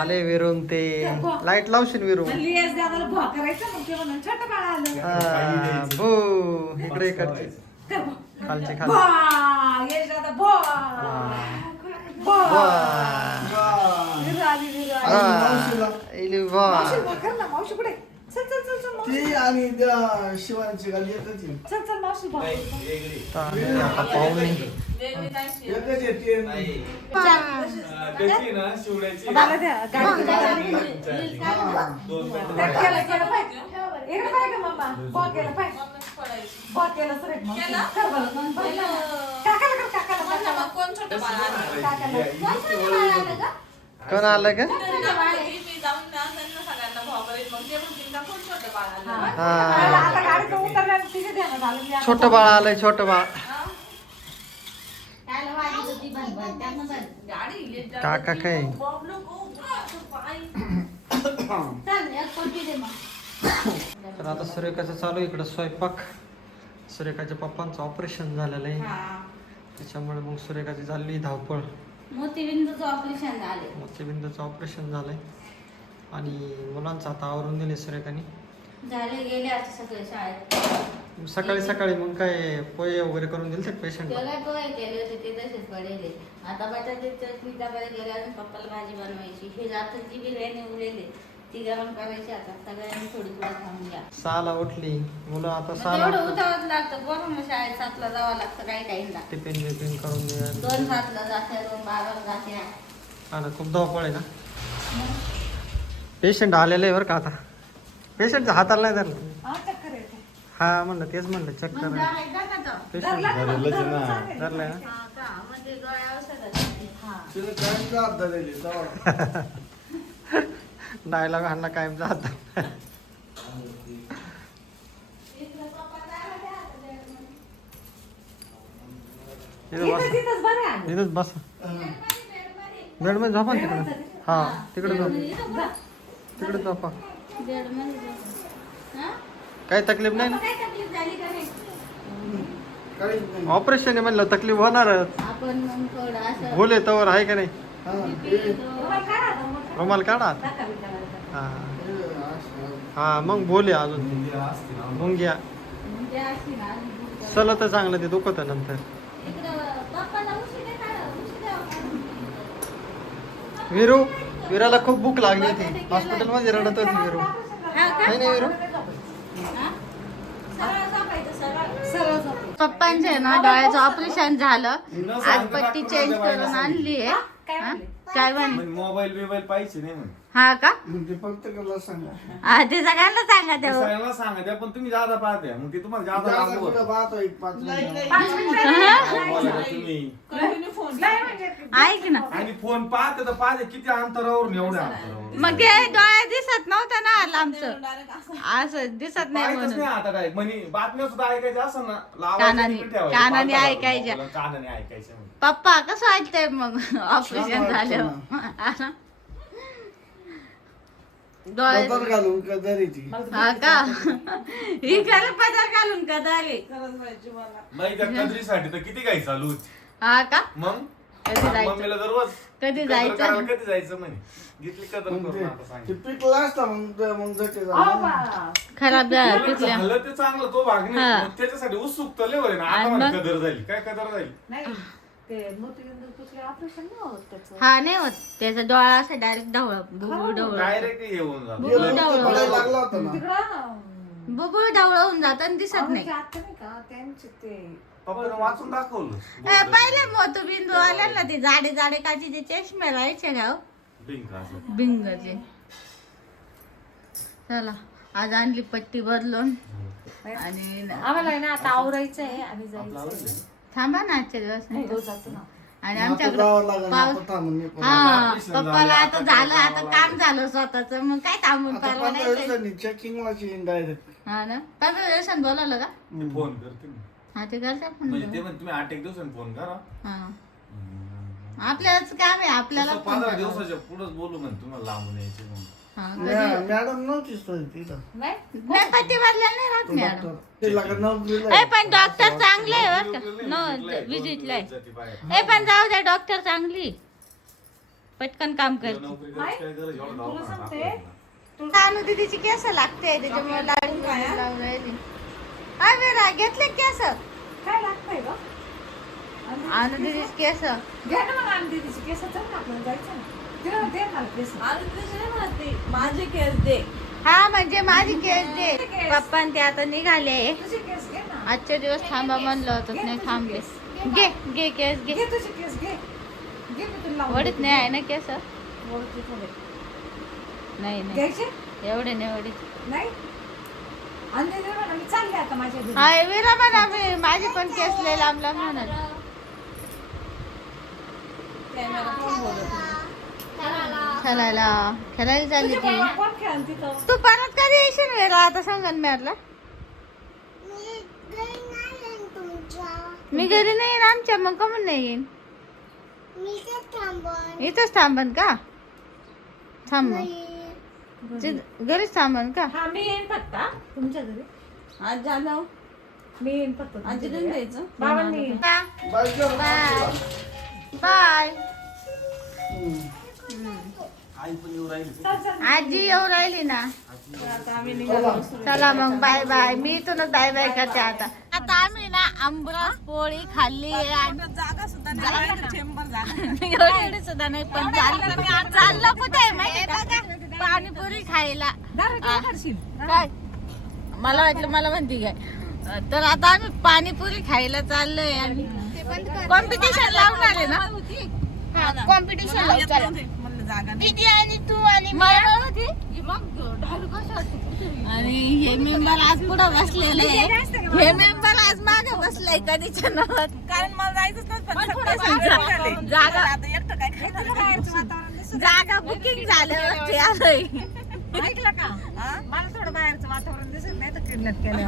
आले विरून ते लाईट लावशील विरू भो इकडे इकडचे खालचे खाली आणि शिवांची गाडी कोण आलं का छोट बाळ आलंय छोट बाळ काका काय तर आता सुरेखाचं चालू इकडं स्वयंपाक सुरेखाच्या पप्पांचं ऑपरेशन झालेलं आहे त्याच्यामुळे मग सुरेखाची झाली धावपळ मोतीबिंदूचं ऑपरेशन झाले मोतीबिंदूचं ऑपरेशन झालंय आणि मुलांचं आता आवरून दिले सुरेखाने झाले गेले आता सगळे शाळेत सकाळी सकाळी मग काय पोहे वगैरे करून दिले पेशंट त्याला पोहे केले होते ते तसेच पडेले आता बटाटे चटणी डब्याला गेले अजून पप्पाला भाजी बनवायची हे रात्रीची बिर्याणी उरलेली ती गरम करायची आता सगळ्यांनी थोडी थोडी खाऊन घ्या 6ला उठली मुलं आता 6ला एवढं उठावंच लागतं बरं मग शाळेत 7ला जावं लागतं काही काहींना टिफिन बिफिन करून द्या 2 7ला जाते 2 12ला जाते हा ना खूप धावपळ आहे ना पेशंट आलेलं आहे बरं का आता पेशंटच्या हाताला नाही धरलं हा म्हणलं तेच म्हणलं चक्कर पेशंट धरलंय ना डायलॉग आणला कायमचा हात इथंच बस बेड मध्ये झोपा तिकडं हा तिकडे झोप तिकडे झोपा काही तकलीफ नाही ना ऑपरेशन आहे म्हणलं तकलीफ होणारच बोले तवर आहे का नाही रुमाल काढा हा हा मग बोले अजून मुंग्या चला तर चांगलं ते दुखत नंतर विरू विराला खूप भूक लागली होती हॉस्पिटलमध्ये रडत होती विरू नाही नाही विरू पप्पांचे ना डोळ्याचं ऑपरेशन झालं आज पट्टी चेंज करून आणली आहे काय म्हणे मोबाईल बिबाईल पाहिजे नाही म्हणे हा का म्हणजे फक्त कला सांगा ते सगळ्यांना सांगा तेव्हा सगळ्यांना सांगा द्या पण तुम्ही जादा पाहते मग ते तुम्हाला जादा लागू पाहतो एक 5 मिनिटं तुम्ही ऐक ना आणि फोन पाहते तर पाहते किती अंतरावर एवढ्या अंतरावर मग ते डोळ्या दिसत नव्हतं ना लांबचं असं दिसत नाही पाहिजेच म्हणून नाही आता काय म्हणे बातम्या सुद्धा ऐकायच्या असं ना कानाने- कानाने ऐकायच्या. कानाने ऐकायच्या म्हणे. पप्पा कसं वाटतंय मग ऑपरेशन झालं डोळे पदर घालून का दरीची हा का ही खरं पदर घालून का झाली नाही त्या कदरीसाठी तर किती काही चालू होती हा का मग कधी जायचं मम्मीला दररोज कधी कदर जायचं करायला कधी जायचं म्हणे घेतली कदर करून आता ते सांगितलं. पिकला असता मग जटे झालं खराब झालं पिकल्या झालं ते चांगलं तो भाग हा. नाही मग त्याच्यासाठी उत्सुकता लय बरं ना आता आणि मला मग? कदर झाली काय कदर झाली हा नाही होत त्याचा डोळा असं डायरेक्ट ढवळ बुबुळ ढवळ डायरेक्ट हे होऊन जातं बुबुळ ढवळ पडायला लागला होता ना बुबुळ ढवळ होऊन जात आणि दिसत नाही पप्पानं वाचून दाखवलं पहिले मोतबिंदू आले ना ते जाडे जाडे काचीचे चष्मे राहायचे गाव बिंक असं. बिंगचे चला आज आणली पट्टी बदलून आणि आम्हाला आहे ना आता आवरायचं आहे आणि जायचं थांबा ना आजच्या दिवस नाही जातो ना आणि आता आमच्याकडे जावं लागेल पाऊस आता थांबून ये. हा पप्पाला आता झालं आता काम झालं स्वतःच मग काय थांबून आता परवा 15 नाही दिवसांनी चेकिंगला डायरेक्ट हा ना 15 दिवसांनी बोलावलं का ते फोन करते ना. हा ते करतात म्हणजे ते म्हणते तुम्ही 8-1 दिवसांनी फोन करा हा आपल्यालाच काम आहे आपल्याला तसं 15 दिवसाच्या पुढेच बोलू म्हणते तुम्हाला लांबून यायचे म्हणून हा कधी मॅडम नव्हतीच तिथं नाही नाही पट्टी बदलायला नाही राहत मॅडम डॉक्टर तिला का नोकरीला ए पण डॉक्टर चांगले आहे बरं का नो विजिटला आहे ए पण जाऊ द्या डॉक्टर चांगली पटकन काम करते. नोकरी करायची काय गरज एवढं दवाखाना टाकलाय ना. तानू दीदीची केस लागते त्याच्यामुळे लाडू लावून राहिली. काय वेळा घेतले केस काय लागतंय ग? आणू दीदीची केस. घ्या ना मग आणि दीदीची केस चल ना आपल्याला जायचं ना. तिला दे मला केस. माझे केस दे. हा म्हणजे माझी केस दे. पप्पा आणि ते आता निघाले. तुझे केस घे ना. आजच्या दिवस थांबा म्हणलं होतं नाही थांबले. घे घे केस घे. घे तुझे केस घे. घे मी तुला लावून वडीत देते. नाही आहे ना केस? वडीत थोडे. नाही नाही घ्यायचे? एवढे नाही वडीत. नाही? आणि दे ना मी चालले आता माझ्या घरी. हा विरा म्हणा मी माझी पण केस लय लांब लांब म्हणत. खेळायला खेळायला चालली तुझे ती. बाबा कोण खेळन तिथं? तू परत कधी येशील वेळा आता संगमनेरला? मी घरी नाही येईन आमच्या मग कमून नाही येईन. इथंच थांबन का? थांब मग. घरीच थांबन का? हा मी येईन फक्त हा, तुमच्या घरी. आज जाणव. मी येईन फक्त तुमच्या आजी घरी. द्यायचं. बाबांनी येईन. Bye bye. आई पण येऊ राहिली. चल, चल. आजी येऊ राहिली ना. चला मग बाय बाय. मी इथूनच बाय बाय करते आता. आता आम्ही ना आंबरस पोळी खाल्ली जागा सुद्धा नाही. चेंबर जागा. एवढी सुद्धा नाही पण चाललं कुठे माहिती का? पाणीपुरी खायला. दारू किती करशील? काय मला वाटलं मला म्हणती काय. तर आता आम्ही पाणीपुरी खायला चाललोय आणि कॉम्पिटिशन लावणार आहे ना. कॉम्पिटिशन लावू चला. म्हणलं जागा नाही. दीदी आणि तू आणि आणि हे मेंबर आज पुढे बसलेले हे मेंबर आज मागे बसलाय कधीच्या नव्हत. कारण मला जायचंच नव्हतं. पण जा- जागा आता एकटं काय खायचं बाहेरचं वातावरण दिसत. जागा बुकिंग झाल्यावरती आलोय. ऐकलं का? हा? मला थोडं बाहेरचं वातावरण दिसत नाही तर किडनॅप केलं.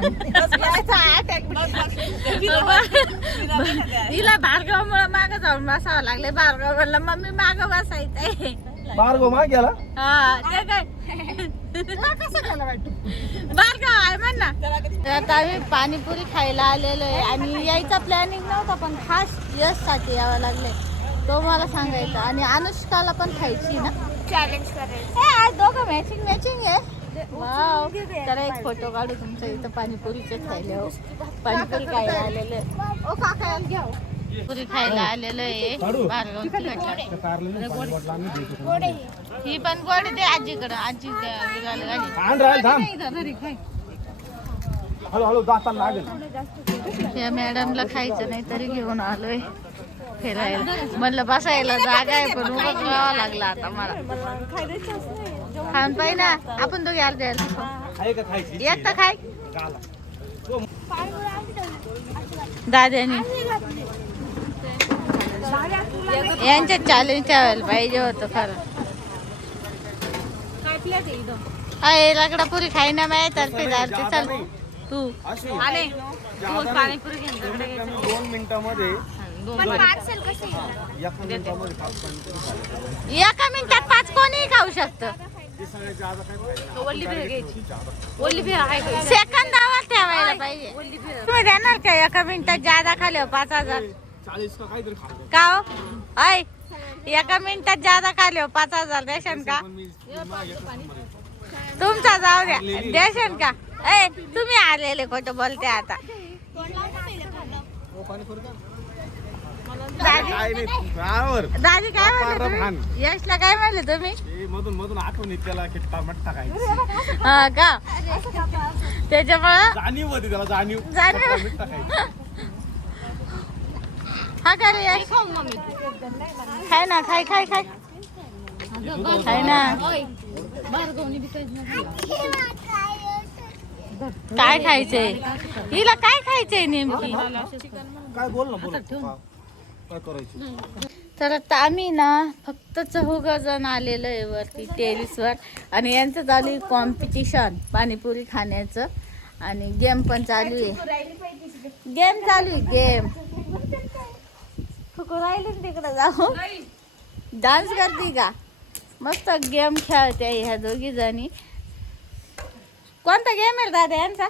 हिला भार्गवमुळे मागे जाऊन बसावं लागले. भार्गव म्हणलं मम्मी मागे बसायचंय. बारगो माग गेला हा ते काय भार्गव आहे म्हण ना. तर आता आम्ही पाणीपुरी खायला आलेलो आहे आणि यायचा प्लॅनिंग नव्हता पण खास यशसाठी यावं लागले. तो मला सांगायचा आणि अनुष्काला पण खायची ना. चॅलेंज करायचं आज दोघं मॅचिंग मॅचिंग आहे. वाव. तर एक फोटो काढू तुमच्या इथं पाणीपुरीचे खायले. हो पाणीपुरी खायला आलेले. ओ काका घ्या. पुरी खायला आलेलो आहे. भार्गव ही पण गोडी दे आजीकडं. आजी हळूहळू जाताना लागेल. या मॅडमला खायचं नाही तरी घेऊन आलोय फिरायला. म्हणलं बसायला जागा आहे पण उभं करावं लागलं आता मला. खाऊन पाहिजे ना आपण दोघे अर्धे एकटा खाय. दाद्याने यांच्यात चॅलेंज ठेवायला पाहिजे होतं खरं. अरे रगडापुरी खाई ना माहिती तर्फे चल तू पाणीपुरी घेऊन 2 मिनिटांमध्ये एका मिनिटात 5 कोणी खाऊ शकतं. सेकंदावर ठेवायला पाहिजे. तुम्ही देणार का एका मिनिटात जादा खाल्यावर 5,000 का हो? ऐ एका मिनिटात जादा खाल्यावर 5,000 देशान का? तुमचा जाऊ द्या देशान का? ए तुम्ही आलेले खोटं बोलते आता. दादी काय म्हणले तुम्ही? यशला काय म्हणले तुम्ही? मधून मधून आठवण येते त्याला की टमाट टाकायचं. हा का त्याच्यामुळं जाणीव होती त्याला जाणीव. जाणीव. मीठ टाकायचं. हा का रे यश खाय ना खाय खाय खाय खाय ना. काय खायचंय हिला? काय खायचंय नेमकी? काय बोल ना बोल. काय करायचं? तर आता आम्ही ना फक्त 4 जण आलेलो आहे वरती टेरिसवर आणि यांचं चालू आहे कॉम्पिटिशन पाणीपुरी खाण्याचं आणि गेम पण चालू आहे. गेम चालू आहे गेम. फुकू राहिले तिकडे जाऊ डान्स करते का? मस्त गेम खेळते ह्या दोघी जणी. कोणता गेम आहे दादा यांचा?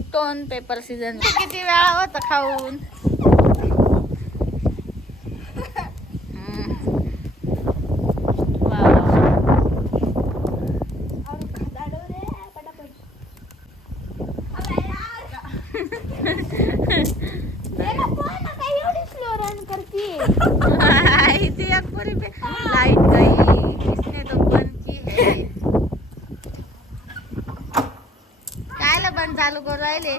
Stone paper season. किती वेळा होतं खाऊन. लाइट गई, इसने तो बंद की है. कायला बंद चालू करू राहिले?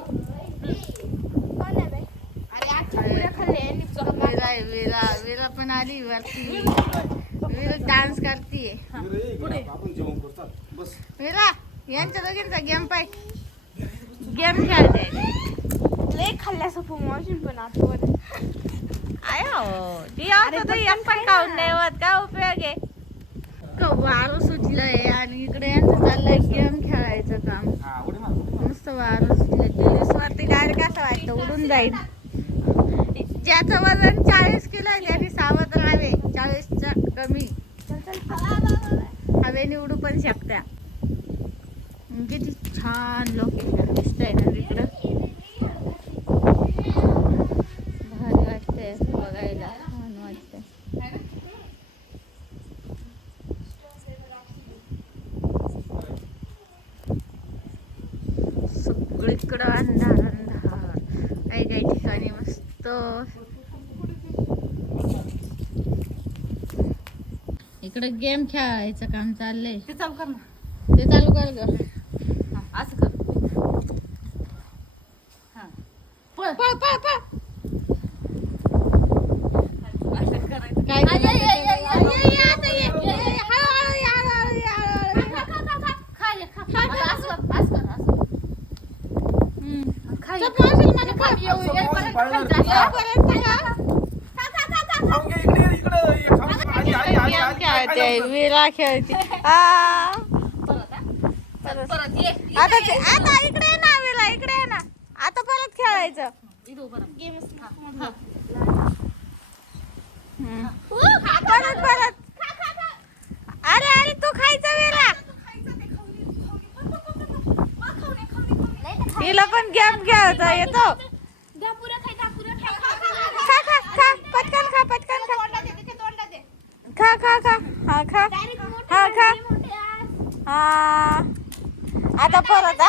वीरा पण आली वरती. वीरा डान्स करतीये. आपण जेवण करू चल बस. वीरा यांच्या दोघींचा गेम पाय. गेम खेळते. लय खाल्ल्याचं फुमावशील पण आठवण आयो ती आता तर एक पण खाऊन नाही होत. काय उपयोग आहे? वारं सुटलंय आणि इकडे यांचं चाललंय गेम खेळायचं काम. हा उडी मार. नुसतं वारं सुटलंय. टेरेसवरती डायरेक्ट असं वाटतं उडून जाईल. ज्याचं वजन 40 किलो आहे त्याने सावध राहावे. 40च्या कमी हवेने उडू पण शकत्या. किती छान लोकेशन दिसतंय ना तिकडं. भारी वाटतंय बघायला. छान वाटतंय. सगळीकडं अंधार अंधार. काही काही ठिकाणी मस्त इकडे गेम खेळायचं काम चाललंय. ते चालू कर ना. ते चालू कर ग. असं कर. पळ पळ पळ पळ. असं करायचं. काय खाऊन घे इकडे इकडे ये, खाऊन घे. आली, आली, आली, आली, आली, आली. विरा खेळते. परत ये. आता इकडे ये ना विरा, इकडे ये ना. आता परत खेळायचं. परत परत. अरे अरे तू खायचं विरा. तिला पण गेम खेळता येतो. खा खा खा पटकन खा पटकन खा. खा खा खा. हा खा. हा खा. हा आता परत.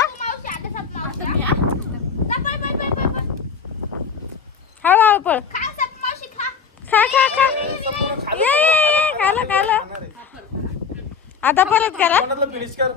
हळूहळू पळ. खा खा खा. ये खालं खालं. आता परत करा. तोंडातलं finish कर.